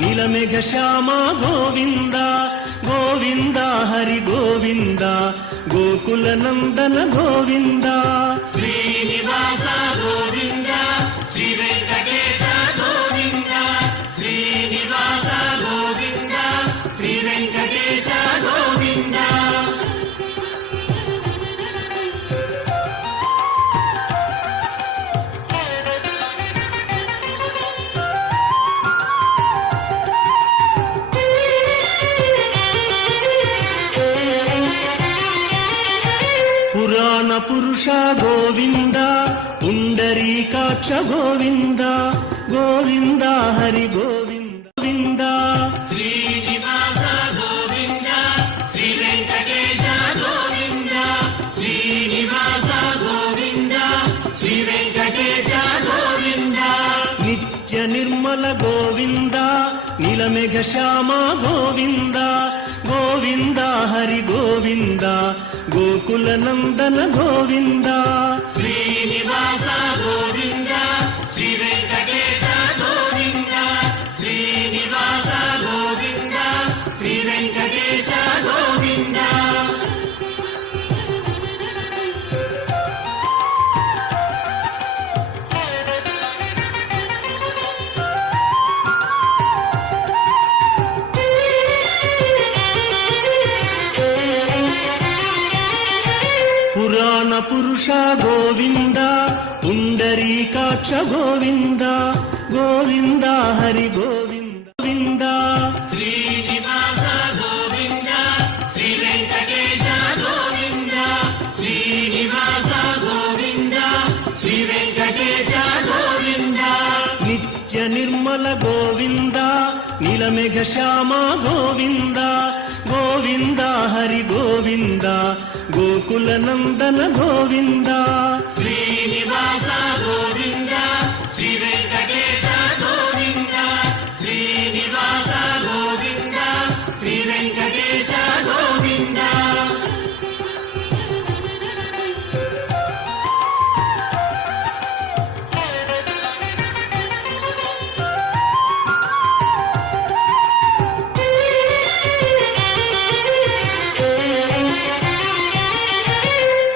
నీలమేఘ శ్యామ గోవింద గోవింద హరి గోవింద గోకుల నందన గోవింద శ్రీనివాస గోవింద శ్రీ వెంకటేశ గోవింద శ్రీనివాస గోవింద శ్రీ వెంకటేశ గోవింద పురాణ పురుష గోవింద పుండరీకాక్ష గోవింద గోవింద హరి గోవింద గోవింద శ్రీనివాస గోవింద శ్రీ వెంకటేశ గోవింద శ్రీనివాస గోవింద శ్రీ వెంకటేశ గోవింద నిత్య నిర్మల గోవింద నీలమేఘ శ్యామ గోవింద గోవింద హరి గోవింద గోకుల నందన గోవింద శ్రీనివాస గోవింద శ్రీ వెంకటేశ గోవింద శ్రీనివాస గోవింద శ్రీ వెంకటేశ గోవింద పురాణ పురుష గోవింద పుండరీకాక్ష గోవింద గోవింద హరి గోవింద గోవింద శ్రీనివాస గోవింద శ్రీ వెంకటేశ గోవింద శ్రీనివాస గోవింద శ్రీ వెంకటేశ గోవింద నిత్య నిర్మల గోవింద నీలమేఘ శ్యామ గోవింద గోవింద హరి గోవింద గోకుల నందన గోవింద శ్రీనివాస గోవింద శ్రీ వెంకటేశ గోవింద శ్రీనివాస గోవింద శ్రీ వెంకటేశ గోవింద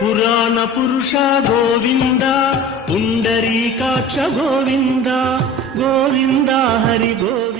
పురాణ పురుష గోవింద పుండరీకాక్ష గోవింద గోవింద హరి గోవింద